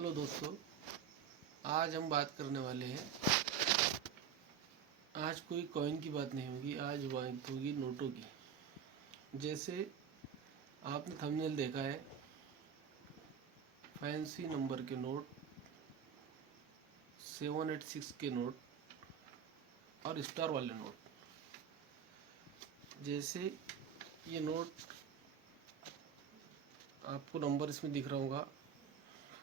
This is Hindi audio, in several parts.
हेलो दोस्तों, आज हम बात करने वाले हैं। आज कोई कॉइन की बात नहीं होगी, आज बात होगी नोटों की। जैसे आपने थंबनेल देखा है, फैंसी नंबर के नोट, 786 के नोट और स्टार वाले नोट। जैसे ये नोट आपको नंबर इसमें दिख रहा होगा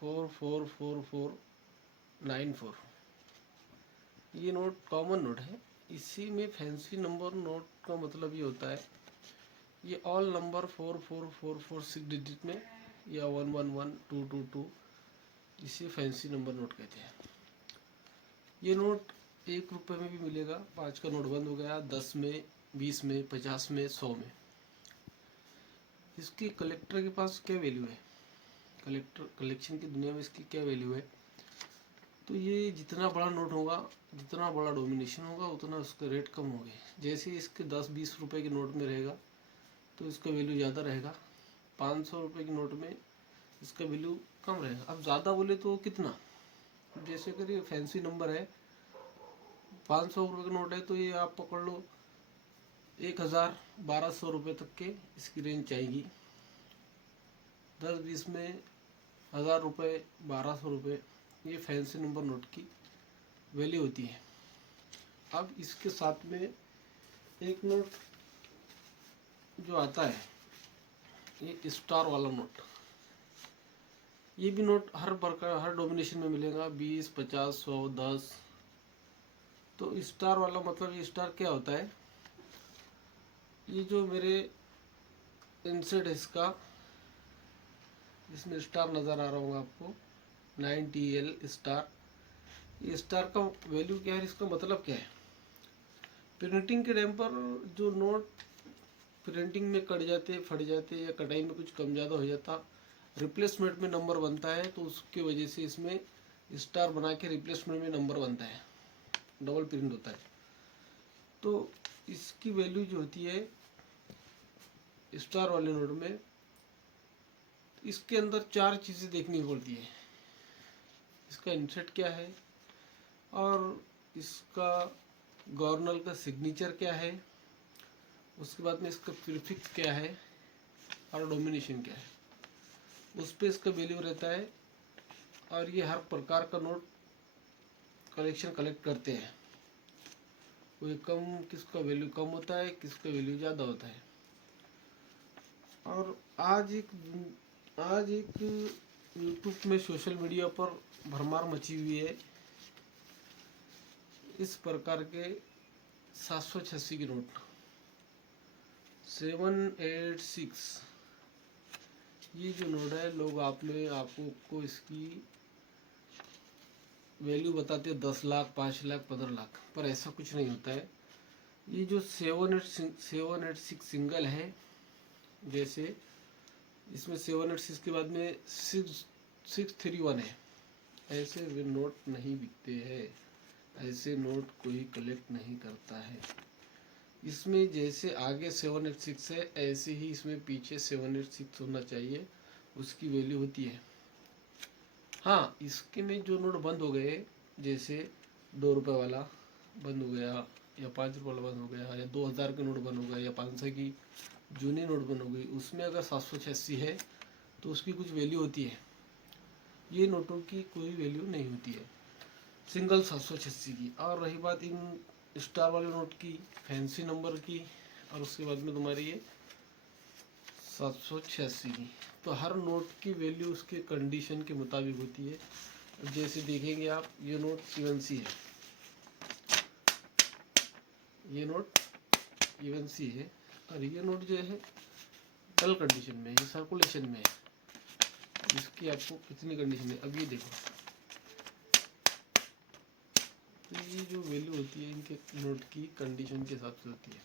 444494। ये नोट कॉमन नोट है। इसी में फैंसी नंबर नोट का मतलब ये होता है, ये ऑल नंबर 44446 डिजिट में या 111222, इसे फैंसी नंबर नोट कहते हैं। ये नोट 1 रुपये में भी मिलेगा। 5 का नोट बंद हो गया, 10 में, 20 में, 50 में, 100 में। इसकी कलेक्टर के पास क्या वैल्यू है, कलेक्शन की दुनिया में इसकी क्या वैल्यू है? तो ये जितना बड़ा नोट होगा, जितना बड़ा डोमिनेशन होगा, उतना उसका रेट कम होगा। जैसे इसके 10-20 रुपए के नोट में रहेगा तो इसका वैल्यू ज़्यादा रहेगा। 500 रुपये के नोट में इसका वैल्यू कम रहेगा। अब ज़्यादा बोले तो कितना, जैसे अगर ये फैंसी नंबर है, 500 रुपये का नोट है, तो ये आप पकड़ लो 1000-1200 रुपये तक के इसकी रेंज आएगी। 10-20 में 1000 रुपये, 1200 रुपये, ये फैंसी नंबर नोट की वैल्यू होती है। अब इसके साथ में एक नोट जो आता है, ये स्टार वाला नोट। ये भी नोट हर प्रकार, हर डोमिनेशन में मिलेगा, 20, 50, 100, 10। तो स्टार वाला मतलब, ये स्टार क्या होता है? ये जो मेरे इंसेट है इसका, इसमें स्टार नज़र आ रहा होगा आपको, 9TL स्टार। ये स्टार का वैल्यू क्या है, इसका मतलब क्या है? प्रिंटिंग के टाइम पर जो नोट प्रिंटिंग में कट जाते, फट जाते, या कटाई में कुछ कम ज़्यादा हो जाता, रिप्लेसमेंट में नंबर बनता है, तो उसकी वजह से इसमें स्टार बना के रिप्लेसमेंट में नंबर बनता है, डबल प्रिंट होता है। तो इसकी वैल्यू जो होती है स्टार वाले नोट में, इसके अंदर 4 चीज़ें देखनी पड़ती है। इसका इंसेट क्या है, और इसका गवर्नर का सिग्नेचर क्या है, उसके बाद में इसका प्रीफिक्स क्या है, और डोमिनेशन क्या है, उस पर इसका वैल्यू रहता है। और ये हर प्रकार का नोट कलेक्ट करते हैं। कोई कम, किसका वैल्यू कम होता है, किसका वैल्यू ज़्यादा होता है। और आज एक यूट्यूब में, सोशल मीडिया पर भरमार मची हुई है इस प्रकार के 786 के नोट, 786। ये जो नोट है, लोग आपको इसकी वैल्यू बताते हैं 10 लाख, 5 लाख, 15 लाख, पर ऐसा कुछ नहीं होता है। ये जो 786 सिंगल है, जैसे इसमें 786 के बाद में 631 है, ऐसे वे नोट नहीं बिकते हैं, ऐसे नोट कोई कलेक्ट नहीं करता है। इसमें जैसे आगे 786 है, ऐसे ही इसमें पीछे 786 होना चाहिए, उसकी वैल्यू होती है। हाँ, इसके में जो नोट बंद हो गए, जैसे 2 रुपये वाला बंद हो गया, या 5 रुपये वाला बंद हो गया, या 2000 के नोट बंद हो गया, या 500 की जूनी नोट बंद हो गई, उसमें अगर 786 है तो उसकी कुछ वैल्यू होती है। ये नोटों की कोई वैल्यू नहीं होती है, सिंगल 786 की। और रही बात इन स्टार वाले नोट की, फैंसी नंबर की, और उसके बाद में तुम्हारी ये 786 की, तो हर नोट की वैल्यू उसके कंडीशन के मुताबिक होती है। जैसे देखेंगे आप, ये नोट इवेंसी है, ये नोट इवेंसी है, और ये नोट जो है डल कंडीशन में, ये सर्कुलेशन में है। इसकी आपको कितनी कंडीशन है, अब ये देखो, तो ये जो वैल्यू होती है इनके नोट की कंडीशन के हिसाब से होती है।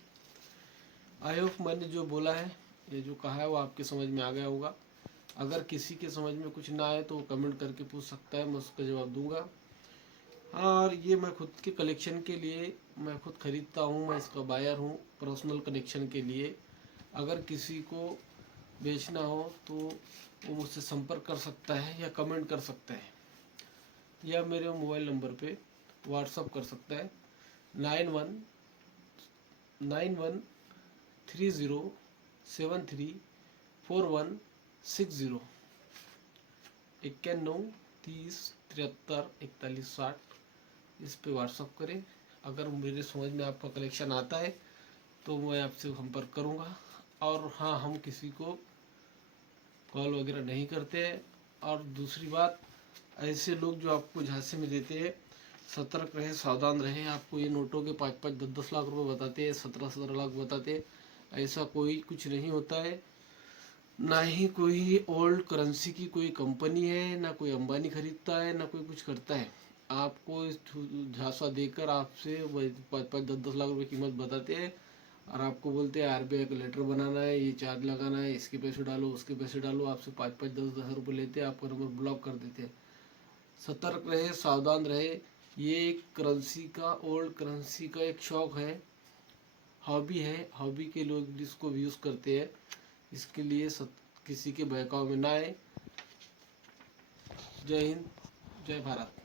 आई होप मैंने जो बोला है, ये जो कहा है, वो आपके समझ में आ गया होगा। अगर किसी के समझ में कुछ ना आए तो वो कमेंट करके पूछ सकता है, मैं उसका जवाब दूंगा। और ये मैं खुद के कलेक्शन के लिए मैं खुद खरीदता हूँ, मैं इसका बायर हूँ, पर्सनल कलेक्शन के लिए। अगर किसी को बेचना हो तो वो मुझसे संपर्क कर सकता है या कमेंट कर सकता है। या मेरे मोबाइल नंबर पे व्हाट्सअप कर सकता है 919130734160 91 30 73 4160 इस पे व्हाट्सअप करें। अगर मेरे समझ में आपका कलेक्शन आता है तो मैं आपसे संपर्क करूंगा। और हाँ, हम किसी को कॉल वगैरह नहीं करते हैं। और दूसरी बात, ऐसे लोग जो आपको झांसे में देते हैं, सतर्क रहे, सावधान रहे। आपको ये नोटों के 5-5 10-10 लाख रुपए बताते हैं, 17-17 लाख बताते हैं। ऐसा कोई कुछ नहीं होता है। ना ही कोई ओल्ड करेंसी की कोई कंपनी है, ना कोई अंबानी खरीदता है, ना कोई कुछ करता है। आपको इस झांसा देकर आपसे 5-5 10-10 लाख रुपए कीमत बताते हैं और आपको बोलते हैं आरबीआई का लेटर बनाना है, ये चार्ज लगाना है, इसके पैसे डालो, उसके पैसे डालो। आपसे 5-5 10-10 रुपये लेते हैं, आपका नंबर ब्लॉक कर देते हैं। सतर्क रहे, सावधान रहे। ये एक करेंसी का, ओल्ड करेंसी का एक शौक है, हॉबी है। हॉबी के लोग जिसको यूज़ करते हैं, इसके लिए किसी के बहकाव में ना आए। जय हिंद, जय भारत।